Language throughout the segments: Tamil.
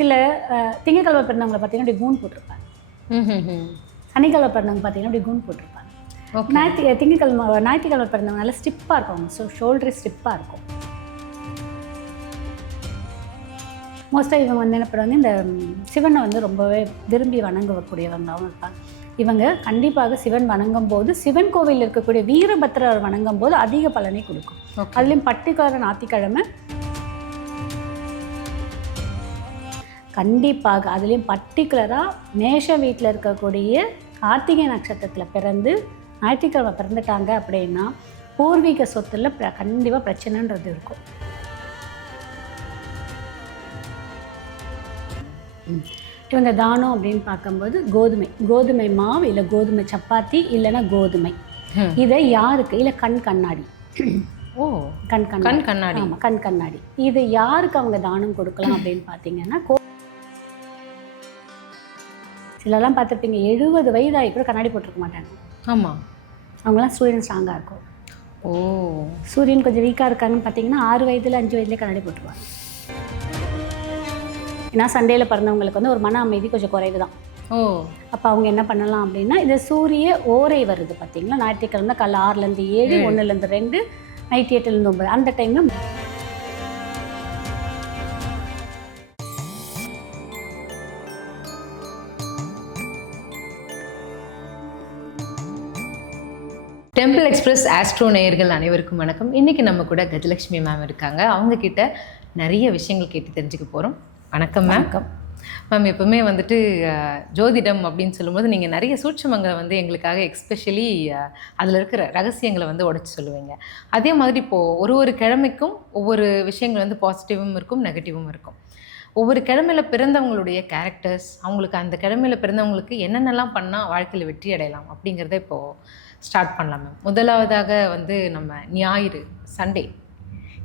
சில திங்கக்கிழமை பிறந்தவங்களை பார்த்தீங்கன்னா இப்படி கூன் போட்டிருப்பாங்க. சனிக்கிழமை பிறந்தவங்க பார்த்தீங்கன்னா இப்படி கூன் போட்டிருப்பாங்க. ஞாயிற்றுக்கிழமை பிறந்தவங்க நல்லா ஸ்டிப்பாக இருக்கும். ஷோல்டர் ஸ்டிப்பாக இருக்கும். மோஸ்ட்டாக இவங்க வந்து என்ன பண்ணுவாங்க, இந்த சிவனை வந்து ரொம்பவே விரும்பி வணங்கக்கூடியவங்களாகவும் இருப்பாங்க. இவங்க கண்டிப்பாக சிவன் வணங்கும் போது, சிவன் கோவிலில் இருக்கக்கூடிய வீரபத்ரர் வணங்கும் போது அதிக பலனை கொடுக்கும். அதுலேயும் பர்டிகுலர் ஞாயிற்றுக்கிழமை கண்டிப்பாக, அதுலேயும் பர்டிகுலராக மேஷ வீட்டில் இருக்கக்கூடிய கார்த்திகை நட்சத்திரத்தில் பிறந்து ஞாயிற்றுக்கிழமை பிறந்துட்டாங்க அப்படின்னா பூர்வீக சொத்தில் கண்டிப்பாக பிரச்சனைன்றது இருக்கும். இவங்க தானம் அப்படின்னு பார்க்கும்போது கோதுமை மாவு, இல்லை கோதுமை சப்பாத்தி, இல்லைன்னா கோதுமை. இதை யாருக்கு, இல்லை கண்ணாடி. கண் கண்ணாடி. ஆமாம், கண் கண்ணாடி. இது யாருக்கு அவங்க தானம் கொடுக்கலாம் அப்படின்னு பார்த்தீங்கன்னா, சிலலாம் பார்த்துருப்பீங்க 70 வயதாகி கூட கண்ணாடி போட்டிருக்க மாட்டாங்க. ஆமாம், அவங்களாம் சூரியன் ஸ்ட்ராங்காக இருக்கும். சூரியன் கொஞ்சம் வீக்காக இருக்காங்கன்னு பார்த்தீங்கன்னா 6 வயதில் 5 வயதுலேயே கண்ணாடி போட்டுருவாங்க. ஏன்னா சண்டேல பிறந்தவங்களுக்கு வந்து ஒரு மன அமைதி கொஞ்சம் குறைவு தான். அப்போ அவங்க என்ன பண்ணலாம் அப்படின்னா, இந்த சூரிய ஓரை வருது பார்த்தீங்களா, ஞாயிற்றுக்கிழமை காலைல 6லேருந்து 7, 1லேருந்து 2, நைட் 8லேருந்து 9, அந்த டைமில் டெம்பிள் எக்ஸ்பிரஸ் ஆஸ்ட்ரோ நேயர்கள் அனைவருக்கும் வணக்கம். இன்றைக்கி நம்ம கூட கஜலட்சுமி மேம் இருக்காங்க. அவங்கக்கிட்ட நிறைய விஷயங்கள் கேட்டு தெரிஞ்சுக்க போகிறோம். வணக்கம் மேம். மேம், எப்போவுமே வந்துட்டு ஜோதிடம் அப்படின்னு சொல்லும்போது நீங்கள் நிறைய சூட்சமங்களை வந்து எங்களுக்காக எக்ஸ்பெஷலி அதில் இருக்கிற ரகசியங்களை வந்து உடைச்சி சொல்லுவீங்க. அதே மாதிரி இப்போது ஒரு கிழமைக்கும் ஒவ்வொரு விஷயங்கள் வந்து பாசிட்டிவும் இருக்கும், நெகட்டிவும் இருக்கும். ஒவ்வொரு கிழமையில் பிறந்தவங்களுடைய கேரக்டர்ஸ், அவங்களுக்கு அந்த கிழமையில் பிறந்தவங்களுக்கு என்னென்னலாம் பண்ணால் வாழ்க்கையில் வெற்றி அடையலாம் அப்படிங்கிறத இப்போது ஸ்டார்ட் பண்ணலாம் மேம். முதலாவதாக வந்து நம்ம ஞாயிறு, சண்டே,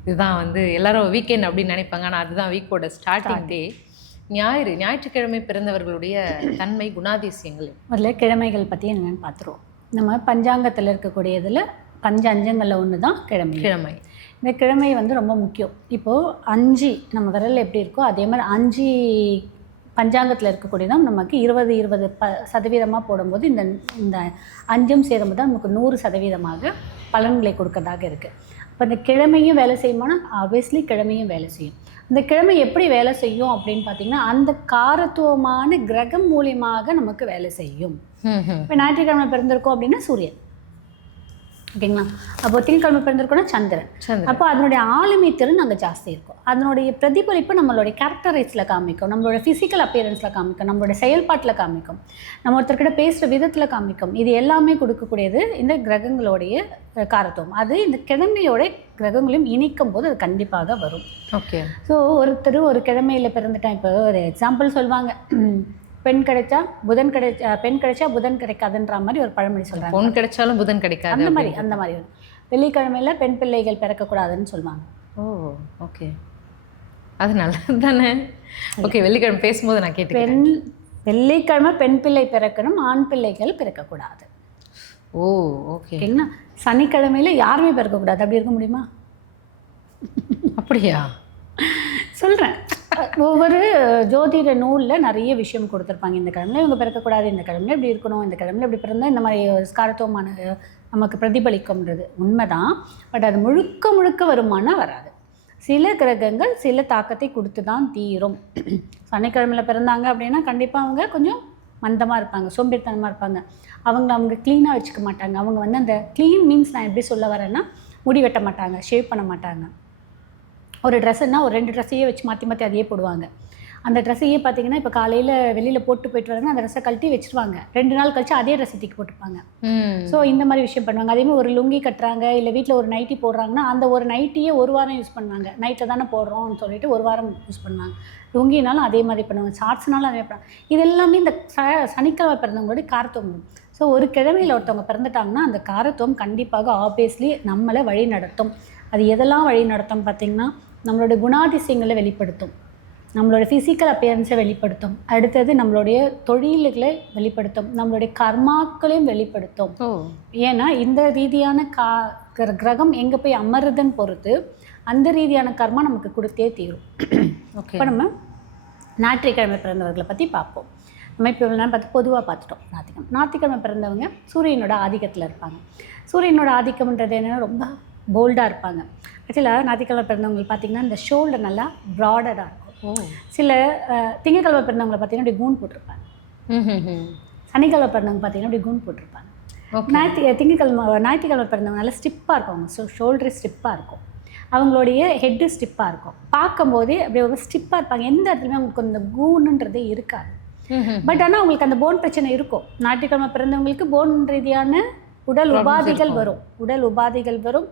இதுதான் வந்து எல்லாரும் வீக்கெண்ட் அப்படின்னு நினைப்பாங்க, ஆனால் அதுதான் வீக்கோட ஸ்டார்டிங் டே. ஞாயிற்றுக்கிழமை பிறந்தவர்களுடைய தன்மை, குணாதிசயங்கள். முதல்ல கிழமைகள் பற்றி என்னென்னு பார்த்துருவோம். நம்ம பஞ்சாங்கத்தில் இருக்கக்கூடியதில் அஞ்சங்களில் ஒன்று தான் கிழமை. இந்த கிழமை வந்து ரொம்ப முக்கியம். இப்போது 5 நம்ம விரல் எப்படி இருக்கோ அதே மாதிரி 5 பஞ்சாங்கத்தில் இருக்கக்கூடியதான் நமக்கு 20% போடும்போது இந்த 5ம் சேரும்போது தான் நமக்கு 100% பலன்களை கொடுக்கறதாக இருக்குது. இப்போ இந்த கிழமையும் வேலை செய்யுமானா ஆப்வியஸ்லி கிழமையும் வேலை செய்யும். இந்த கிழமை எப்படி வேலை செய்யும் அப்படின்னு பார்த்தீங்கன்னா, அந்த காரத்துவமான கிரகம் மூலியமாக நமக்கு வேலை செய்யும். இப்போ ஞாயிற்றுக்கிழமை பிறந்திருக்கோம் அப்படின்னா சூரியன், ஓகேங்களா. அப்போ திங்கக்கிழமை பிறந்திருக்கோன்னா சந்திரன். அப்போ அதனுடைய ஆளுமை திறன் அங்கே ஜாஸ்தி இருக்கும். அதனுடைய பிரதிபலிப்பு நம்மளுடைய கேரக்டரைஸில் காமிக்கும், நம்மளோட ஃபிசிக்கல் அப்பியரன்ஸில் காமிக்கும், நம்மளோட செயல்பாட்டில் காமிக்கும், நம்ம ஒருத்தர்கிட்ட பேசுகிற விதத்தில் காமிக்கும். இது எல்லாமே கொடுக்கக்கூடியது இந்த கிரகங்களுடைய காரத்துவம். அது இந்த கிழமையோட கிரகங்களையும் இணைக்கும் போது அது கண்டிப்பாக வரும். ஓகே. ஸோ ஒருத்தர் ஒரு கிழமையில் பிறந்துட்டான். இப்போ ஒரு எக்ஸாம்பிள் சொல்லுவாங்க, பெண் கிடைச்சா புதன் கிடைக்காதுன்ற மாதிரி ஒரு பழமொழி சொல்கிறாங்க. பொன் கிடைச்சாலும் புதன் கிடைக்காது, அந்த மாதிரி வெள்ளிக்கிழமையில் பெண் பிள்ளைகள் பிறக்கக்கூடாதுன்னு சொல்லுவாங்க. ஓகே, அது நல்லது தானே. ஓகே, வெள்ளிக்கிழமை பேசும்போது நான் கேட்டேன், வெள்ளிக்கிழமை பெண் பிள்ளை பிறக்கணும், ஆண் பிள்ளைகள் பிறக்கக்கூடாது. ஓகேங்களா. சனிக்கிழமையில் யாருமே பிறக்கக்கூடாது, அப்படி இருக்க முடியுமா? அப்படியா? சொல்கிறேன். ஒவ்வொரு ஜோதிட நூலில் நிறைய விஷயம் கொடுத்துருப்பாங்க. இந்த கிழமையில் இவங்க பிறக்கக்கூடாது, இந்த கிழமையில் இப்படி இருக்கணும், இந்த கிழமையில் இப்படி பிறந்தால் இந்த மாதிரி ஸ்காரத்துவமான நமக்கு பிரதிபலிக்கும்ன்றது உண்மைதான். பட் அது முழுக்க வருமானம் வராது. சில கிரகங்கள் சில தாக்கத்தை கொடுத்து தான் தீரும். சனிக்கிழமையில் பிறந்தாங்க அப்படின்னா கண்டிப்பாக அவங்க கொஞ்சம் மந்தமாக இருப்பாங்க, சோம்பேறித்தனமாக இருப்பாங்க. அவங்க க்ளீனாக வச்சுக்க மாட்டாங்க. அவங்க வந்து அந்த க்ளீன் மீன்ஸ் நான் எப்படி சொல்ல வரேன்னா, முடி வெட்ட மாட்டாங்க, ஷேவ் பண்ண மாட்டாங்க. ஒரு ட்ரெஸ்ஸுன்னா ஒரு 2 ட்ரெஸ்ஸையே வச்சு மாற்றி அதையே போடுவாங்க. அந்த ட்ரெஸ்ஸையே பார்த்தீங்கன்னா இப்போ காலையில் வெளியில் போட்டு போயிட்டு வராங்கன்னா அந்த ட்ரெஸ்ஸை கழட்டி வச்சுருவாங்க, 2 நாள் கழிச்சு அதே ட்ரெஸ்ஸை தூக்கி போட்டுப்பாங்க. ஸோ இந்த மாதிரி விஷயம் பண்ணுவாங்க. அதேமாதிரி ஒரு லுங்கி கட்டுறாங்க, இல்லை வீட்டில் ஒரு நைட்டி போடுறாங்கன்னா அந்த ஒரு நைட்டியே 1 வாரம் யூஸ் பண்ணுவாங்க. நைட்டில் தானே போடுறோம்னு சொல்லிட்டு 1 வாரம் யூஸ் பண்ணுவாங்க. லுங்கினாலும் அதே மாதிரி பண்ணுவாங்க, ஷார்ட்ஸ்னாலும் அதே பண்ணுவாங்க. இது எல்லாமே இந்த சனிக்கிழமை பிறந்தவங்களுடைய காரத்துவம். ஸோ ஒரு கிழமையில் ஒருத்தவங்க பிறந்துட்டாங்கன்னா அந்த காரத்துவம் கண்டிப்பாக ஆப்வியஸ்லி நம்மளை வழி நடத்தும். அது எதெல்லாம் வழி நடத்தும் பார்த்திங்கன்னா, நம்மளோட குணாதிசயங்களை வெளிப்படுத்தும், நம்மளோட ஃபிசிக்கல் அப்பியரன்ஸை வெளிப்படுத்தும், அடுத்தது நம்மளுடைய தொழில்களை வெளிப்படுத்தும், நம்மளுடைய கர்மாக்களையும் வெளிப்படுத்தும். ஏன்னா இந்த ரீதியான கிரகம் எங்கே போய் அமருதுன்னு பொறுத்து அந்த ரீதியான கர்மா நமக்கு கொடுத்தே தீரும். இப்போ நம்ம ஞாயிற்றுக்கிழமை பிறந்தவர்களை பற்றி பார்ப்போம். நம்ம இப்போ இவ்வளோ நேரம் பார்த்து பொதுவாக பார்த்துட்டோம். ஞாயிற்றுக்கிழமை பிறந்தவங்க சூரியனோட ஆதிக்கத்தில் இருப்பாங்க. சூரியனோட ஆதிக்கம்ன்றது என்னென்னா ரொம்ப போல்டாக இருப்பாங்க. ஆக்சுவலாக ஞாயிற்றுக்கிழமை பிறந்தவங்களுக்கு பார்த்திங்கன்னா இந்த ஷோல்டர் நல்லா ப்ராடராக இருக்கும். சில திங்கக்கிழமை பிறந்தவங்களை பார்த்திங்கன்னா இப்படி கூன் போட்டிருப்பாங்க. சனிக்கிழமை பிறந்தவங்க பார்த்திங்கன்னா இப்படி கூன் போட்டிருப்பாங்க. ஞாயிற்றுக்கிழமை பிறந்தவங்க நல்லா ஸ்டிப்பாக இருக்கும். ஷோல்டரு ஸ்டிப்பாக இருக்கும். அவங்களுடைய ஹெட்டு ஸ்டிப்பாக இருக்கும். பார்க்கும்போதே அப்படியே ஒரு ஸ்டிப்பாக இருப்பாங்க. எந்த இடத்துலையுமே அவங்களுக்கு அந்த கூனுன்றதே இருக்காது. பட் ஆனால் அவங்களுக்கு அந்த போன் பிரச்சனை இருக்கும். ஞாயிற்றுக்கிழமை பிறந்தவங்களுக்கு போன் ரீதியான உடல் உபாதைகள் வரும்.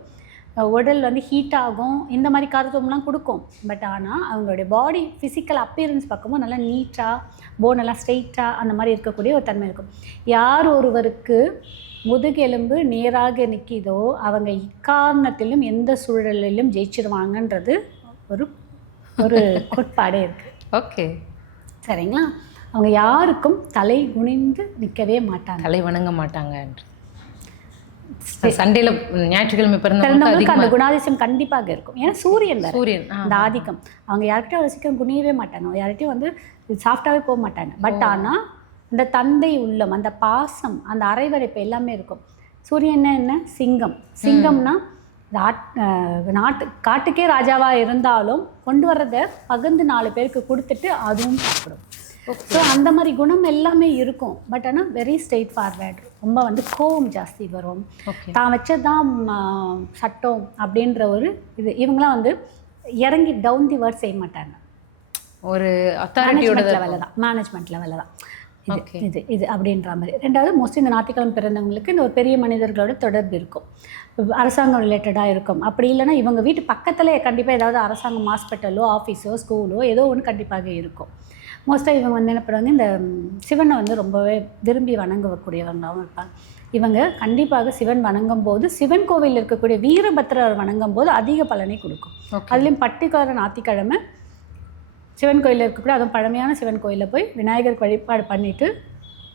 உடல் வந்து ஹீட் ஆகும். இந்த மாதிரி காரணம்லாம் கொடுக்கும். பட் ஆனால் அவங்களுடைய பாடி ஃபிசிக்கல் அப்பியரன்ஸ் பார்க்கும்போது நல்லா நீட்டாக, போனெல்லாம் ஸ்ட்ரெயிட்டாக அந்த மாதிரி இருக்கக்கூடிய ஒரு தன்மை இருக்கும். யார் ஒருவருக்கு முதுகெலும்பு நேராக நிற்கிதோ அவங்க இக்காரணத்திலும் எந்த சூழலிலும் ஜெயிச்சிருவாங்கன்றது ஒரு ஒரு கோட்பாடே இருக்குது. ஓகே, சரிங்களா? அவங்க யாருக்கும் தலை குனிந்து நிற்கவே மாட்டாங்க, தலை வணங்க மாட்டாங்க. சண்டேல ஞாயிற்றுக்கிழமை பிறந்தவங்களுக்கு அந்த குணாதிசயம் கண்டிப்பாக இருக்கும். ஏன்னா சூரியன் அந்த ஆதிக்கம். அவங்க யார்கிட்டையும் அவ்வளோ சீக்கிரம் குனியவே மாட்டாங்க, யார்கிட்டையும் வந்து சாஃப்டாகவே போக மாட்டாங்க. பட் ஆனால் அந்த தந்தை உள்ளம், அந்த பாசம், அந்த அரைவரைப்பு எல்லாமே இருக்கும். சூரியன் என்ன சிங்கம்னா காட்டுக்கே ராஜாவாக இருந்தாலும் கொண்டு வர்றதை பகிர்ந்து 4 பேருக்கு கொடுத்துட்டு அதுவும் சாப்பிடும். ஸோ அந்த மாதிரி குணம் எல்லாமே இருக்கும். பட் ஆனால் வெரி ஸ்ட்ரெயிட் ஃபார்வேர்டு. ரொம்ப வந்து கோவம் ஜாஸ்தி வரும். தான் வச்சதான் சட்டம் அப்படின்ற ஒரு இது. இவங்களாம் வந்து இறங்கி டவுன் தி வேர்ட் செய்ய மாட்டாங்க. ஒரு அத்தாரிட்டியோட லெவலில் தான், மேனேஜ்மெண்ட் லெவலில் தான் இது அப்படின்ற மாதிரி. ரெண்டாவது மோஸ்ட்லி இந்த ஞாயிற்றுக்கிழமை பிறந்தவங்களுக்கு இந்த ஒரு பெரிய மனிதர்களோட தொடர்பு இருக்கும், அரசாங்கம் ரிலேட்டடாக இருக்கும். அப்படி இல்லைன்னா இவங்க வீட்டு பக்கத்தில் கண்டிப்பாக ஏதாவது அரசாங்கம் ஹாஸ்பிட்டலோ ஆஃபீஸோ ஸ்கூலோ ஏதோ ஒன்று கண்டிப்பாக இருக்கும். மோஸ்ட்டாக இவங்க வந்து என்ன பண்ணுவாங்க, இந்த சிவனை வந்து ரொம்பவே விரும்பி வணங்கக்கூடியவங்களாகவும் இருப்பாங்க. இவங்க கண்டிப்பாக சிவன் வணங்கும் போது, சிவன் கோவிலில் இருக்கக்கூடிய வீரபத்திரர் வணங்கும் போது அதிக பலனை கொடுக்கும். அதுலேயும் பர்டிகுலர் ஞாயிற்றுக்கிழமை சிவன் கோயிலில் இருக்கக்கூடிய, அதுவும் பழமையான சிவன் கோயிலில் போய் விநாயகருக்கு வழிபாடு பண்ணிவிட்டு,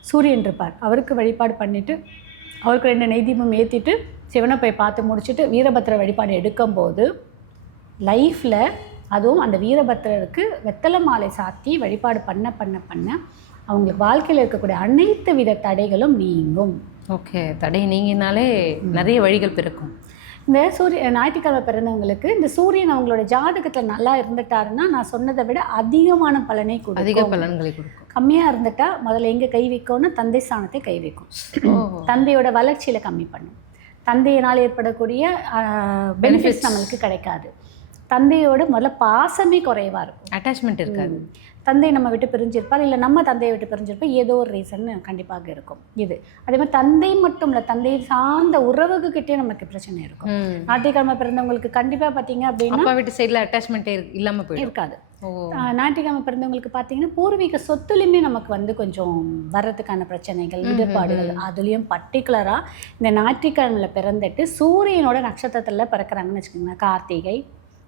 சூரியன் இருப்பார் அவருக்கு வழிபாடு பண்ணிவிட்டு, அவருக்கு 2 நெய் தீபம் ஏற்றிட்டு சிவனை போய் பார்த்து முடிச்சுட்டு வீரபத்திர வழிபாடு எடுக்கும்போது லைஃப்பில், அதுவும் அந்த வீரபத்திரருக்கு வெத்தலை மாலை சாத்தி வழிபாடு பண்ண அவங்களுக்கு வாழ்க்கையில் இருக்கக்கூடிய அனைத்து வித தடைகளும் நீங்கும். ஓகே, தடை நீங்கினாலே நிறைய வழிகள் பிறக்கும். இந்த ஞாயிற்றுக்கிழமை பிறந்தவங்களுக்கு இந்த சூரியன் அவங்களோட ஜாதகத்தில் நல்லா இருந்துட்டாருன்னா நான் சொன்னதை விட அதிகமான பலனை கொடுக்கும், அதிக பலன்களை கொடுக்கும். கம்மியாக இருந்துட்டா முதல்ல எங்கே கை வைக்கும்னா தந்தை ஸ்தானத்தை கை வைக்கும். தந்தையோட வளர்ச்சியில் கம்மி பண்ணும். தந்தையினால் ஏற்படக்கூடிய பெனிஃபிட்ஸ் நம்மளுக்கு கிடைக்காது. தந்தையோட முதல்ல பாசமே குறைவாக இருக்கும், அட்டாச்மெண்ட் இருக்காது. தந்தை நம்ம விட்டு பிரிஞ்சிருப்பார், இல்லை நம்ம தந்தையை விட்டு பிரிஞ்சிருப்போம், ஏதோ ஒரு ரீசன் கண்டிப்பாக இருக்கும். இது அதே மாதிரி தந்தை மட்டும் இல்லை, தந்தை சார்ந்த உறவுகிட்டே நமக்கு பிரச்சனை இருக்கும். ஞாயிற்றுக்கிழமை பிறந்தவங்களுக்கு கண்டிப்பாக பார்த்தீங்க அப்படின்னா அப்பா வீட்டு சைடில் அட்டாச்மெண்ட் இல்லாமல் போய் இருக்காது. ஞாயிற்றுக்கிழமை பிறந்தவங்களுக்கு பார்த்தீங்கன்னா பூர்வீக சொத்துலையுமே நமக்கு வந்து கொஞ்சம் வர்றதுக்கான பிரச்சனைகள், ஈடுபாடுகள். அதுலேயும் பர்டிகுலராக இந்த ஞாயிற்றுக்கிழமையில் பிறந்துட்டு சூரியனோட நட்சத்திரத்தில் பிறக்கிறாங்கன்னு வச்சுக்கோங்களேன், கார்த்திகை,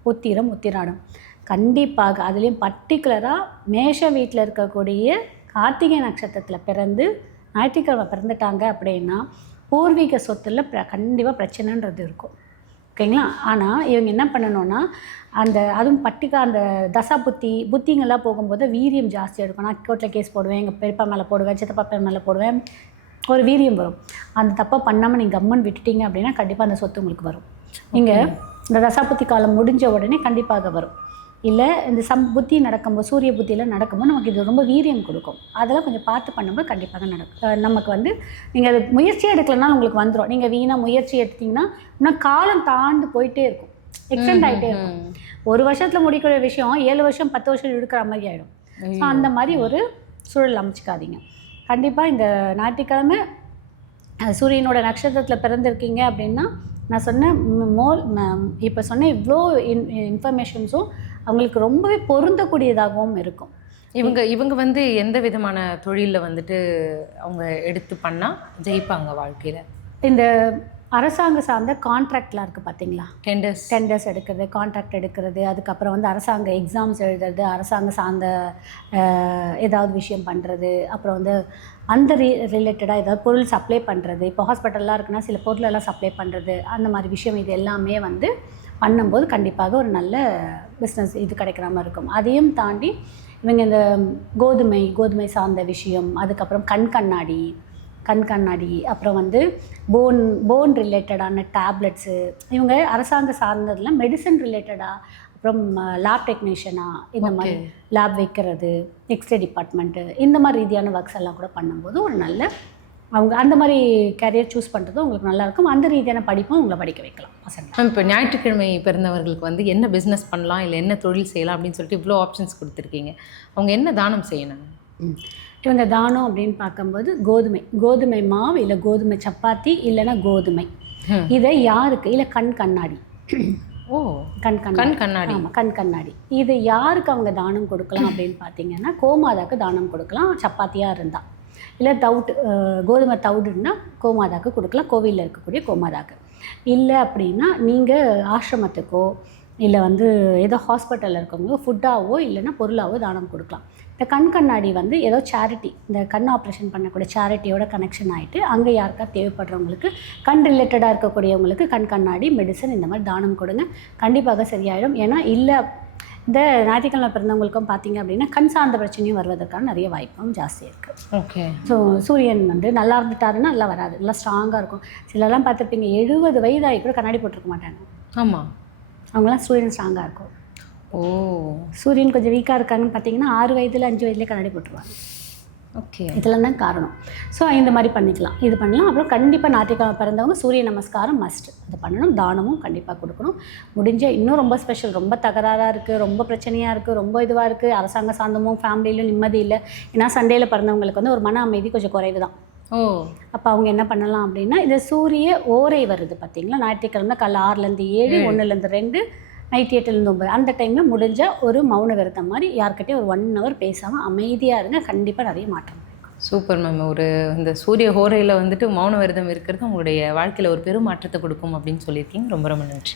உத்திரம், உத்திராடம், கண்டிப்பாக அதுலேயும் பர்டிகுலராக மேஷ வீட்டில் இருக்கக்கூடிய கார்த்திகை நட்சத்திரத்தில் பிறந்து ஞாயிற்றுக்கிழமை பிறந்துட்டாங்க அப்படின்னா பூர்வீக சொத்தில் கண்டிப்பாக பிரச்சனைன்றது இருக்கும். ஓகேங்களா? ஆனால் இவங்க என்ன பண்ணணும்னா அதுவும் அந்த தசா புத்திங்கெல்லாம் போகும்போது வீரியம் ஜாஸ்தியாக இருக்கும். நான் கோர்ட்டில் கேஸ் போடுவேன், எங்கள் பெரியப்பா மேலே போடுவேன், சித்தப்பா பேர் மேலே போடுவேன், ஒரு வீரியம் வரும். அந்த தப்பை பண்ணாமல் நீங்கள் கம்மன் விட்டுட்டீங்க அப்படின்னா கண்டிப்பாக அந்த சொத்து உங்களுக்கு வரும். நீங்கள் இந்த தசாபுத்தி காலம் முடிஞ்ச உடனே கண்டிப்பாக வரும். இல்லை இந்த புத்தி நடக்கும்போது, சூரிய புத்தியில் நடக்கும்போது நமக்கு இது ரொம்ப வீரியம் கொடுக்கும். அதெல்லாம் கொஞ்சம் பார்த்து பண்ணும்போது கண்டிப்பாக நடக்கும். நமக்கு வந்து நீங்கள் அது முயற்சியாக எடுக்கலன்னா உங்களுக்கு வந்துடும். நீங்கள் வீணாக முயற்சி எடுத்திங்கன்னா இன்னும் காலம் தாண்டு போயிட்டே இருக்கும், எக்ஸ்டெண்ட் ஆகிட்டே இருக்கும். 1 வருஷத்தில் முடிக்கிற விஷயம் 7 வருஷம் 10 வருஷம் எடுக்கிற மாதிரி ஆகிடும். ஸோ அந்த மாதிரி ஒரு சூழல் அமைச்சிக்காதீங்க. கண்டிப்பாக இந்த ஞாயிற்றுக்கிழமை சூரியனோட நட்சத்திரத்தில் பிறந்திருக்கீங்க அப்படின்னா நான் சொன்ன இப்போ சொன்ன இவ்வளோ இன்ஃபர்மேஷன்ஸும் அவங்களுக்கு ரொம்பவே பொருந்தக்கூடியதாகவும் இருக்கும். இவங்க வந்து எந்த விதமான தொழிலில் வந்துட்டு அவங்க எடுத்து பண்ணால் ஜெயிப்பாங்க வாழ்க்கையில்? இந்த அரசாங்க சார்ந்த கான்ட்ராக்ட்லாம் இருக்குது பார்த்தீங்களா, டெண்டர்ஸ் எடுக்கிறது, கான்ட்ராக்ட் எடுக்கிறது, அதுக்கப்புறம் வந்து அரசாங்க எக்ஸாம்ஸ் எழுதுறது, அரசாங்க சார்ந்த ஏதாவது விஷயம் பண்ணுறது, அப்புறம் வந்து அந்த ரிலேட்டடாக ஏதாவது பொருள் சப்ளை பண்ணுறது, இப்போ ஹாஸ்பிட்டல்லாம் இருக்குன்னா சில பொருளெல்லாம் சப்ளை பண்ணுறது, அந்த மாதிரி விஷயம் இது எல்லாமே வந்து பண்ணும்போது கண்டிப்பாக ஒரு நல்ல பிஸ்னஸ் இது கிடைக்கிற மாதிரி இருக்கும். அதையும் தாண்டி இவங்க இந்த கோதுமை சார்ந்த விஷயம், அதுக்கப்புறம் கண் கண்ணாடி, அப்புறம் வந்து போன் ரிலேட்டடான டேப்லெட்ஸு, இவங்க அரசாங்க சார்ந்ததில் மெடிசன் ரிலேட்டடாக, அப்புறம் லேப் டெக்னீஷியனாக இந்த மாதிரி லேப் வைக்கிறது, எக்ஸ்ரே டிபார்ட்மெண்ட்டு, இந்த மாதிரி ரீதியான ஒர்க்ஸ் எல்லாம் கூட பண்ணும்போது ஒரு நல்ல அவங்க அந்த மாதிரி கேரியர் சூஸ் பண்ணுறதும் உங்களுக்கு நல்லாயிருக்கும். அந்த ரீதியான படிப்பும் உங்களை படிக்க வைக்கலாம் பசங்க. இப்போ ஞாயிற்றுக்கிழமை பிறந்தவர்களுக்கு வந்து என்ன பிஸ்னஸ் பண்ணலாம், இல்லை என்ன தொழில் செய்யலாம் அப்படின்னு சொல்லிட்டு இவ்வளோ ஆப்ஷன்ஸ் கொடுத்துருக்கீங்க. அவங்க என்ன தானம் செய்யணும்? இவங்க தானம் அப்படின்னு பார்க்கும்போது கோதுமை மாவு, இல்லை கோதுமை சப்பாத்தி, இல்லைன்னா கோதுமை. இதை யாருக்கு, இல்லை கண் கண்ணாடி. கண் கண்ணாடி. ஆமாம், கண் கண்ணாடி. இது யாருக்கு அவங்க தானம் கொடுக்கலாம் அப்படின்னு பார்த்தீங்கன்னா, கோமாதாக்கு தானம் கொடுக்கலாம், சப்பாத்தியாக இருந்தால். இல்லை கோதுமை தவிடுன்னா கோமாதாக்கு கொடுக்கலாம், கோவிலில் இருக்கக்கூடிய கோமாதாக்கு. இல்லை அப்படின்னா நீங்கள் ஆசிரமத்துக்கோ இல்லை வந்து ஏதோ ஹாஸ்பிட்டலில் இருக்கவங்க ஃபுட்டாவோ இல்லைன்னா பொருளாவோ தானம் கொடுக்கலாம். இந்த கண் கண்ணாடி வந்து ஏதோ சேரிட்டி, இந்த கண் ஆப்ரேஷன் பண்ணக்கூடிய சேரிட்டியோட கனெக்ஷன் ஆகிட்டு அங்கே யாருக்கா தேவைப்படுறவங்களுக்கு, கண் ரிலேட்டடாக இருக்கக்கூடியவங்களுக்கு கண் கண்ணாடி, மெடிசன் இந்த மாதிரி தானம் கொடுங்க, கண்டிப்பாக சரியாயிடும். ஏன்னா இல்லை இந்த ஞாயிற்றுக்கிழமை பிறந்தவங்களுக்கும் பார்த்தீங்க அப்படின்னா கண் சார்ந்த பிரச்சனையும் வருவதற்கான நிறைய வாய்ப்பும் ஜாஸ்தியாக இருக்குது. ஓகே. ஸோ சூரியன் வந்து நல்லா இருந்துட்டாருன்னா நல்லா வராது, நல்லா ஸ்ட்ராங்காக இருக்கும். சிலர்லாம் பார்த்துருப்பீங்க 70 வயதாகி கூட கண்ணாடி போட்டிருக்க மாட்டாங்க. ஆமாம், அவங்களாம் சூரியன் ஸ்ட்ராங்காக இருக்கும். சூரியன் கொஞ்சம் வீக்காக இருக்காங்கன்னு பார்த்தீங்கன்னா 6 வயதில் 5 வயதுலேயே கண்ணாடி போட்டுருவாங்க. ஓகே. இதெல்லாம் தான் காரணம். ஸோ இந்த மாதிரி பண்ணிக்கலாம், இது பண்ணலாம். அப்புறம் கண்டிப்பாக ஞாயிற்றுக்கிழமை பிறந்தவங்க சூரிய நமஸ்காரம் மஸ்ட், அது பண்ணணும். தானமும் கண்டிப்பாக கொடுக்கணும். முடிஞ்ச இன்னும் ரொம்ப ஸ்பெஷல், ரொம்ப தகராறாக இருக்குது, ரொம்ப பிரச்சனையாக இருக்குது, ரொம்ப இதுவாக இருக்குது, அரசாங்க சார்ந்தமும் ஃபேமிலியிலும் நிம்மதி இல்லை. ஏன்னா சண்டேயில் பிறந்தவங்களுக்கு வந்து ஒரு மன அமைதி கொஞ்சம் குறைவு தான். அப்போ அவங்க என்ன பண்ணலாம் அப்படின்னா, இந்த சூரிய ஓரை வருது பார்த்தீங்களா, ஞாயிற்றுக்கிழமை காலைல 6லேருந்து 7, 1லேருந்து 2, நைட் 8லேருந்து 9, அந்த டைமில் முடிஞ்ச ஒரு மௌன விரதம் மாதிரி யார்கிட்டையும் ஒரு 1 hour பேசாமல் அமைதியாக இருங்க, கண்டிப்பாக நிறைய மாற்றம். Super ma'am. இந்த சூரிய ஹோரையில் வந்துட்டு மௌன விரதம் இருக்கிறது உங்களுடைய வாழ்க்கையில் ஒரு பெரும் மாற்றத்தை கொடுக்கும் அப்படின்னு சொல்லியிருக்கீங்க. ரொம்ப ரொம்ப நன்றி.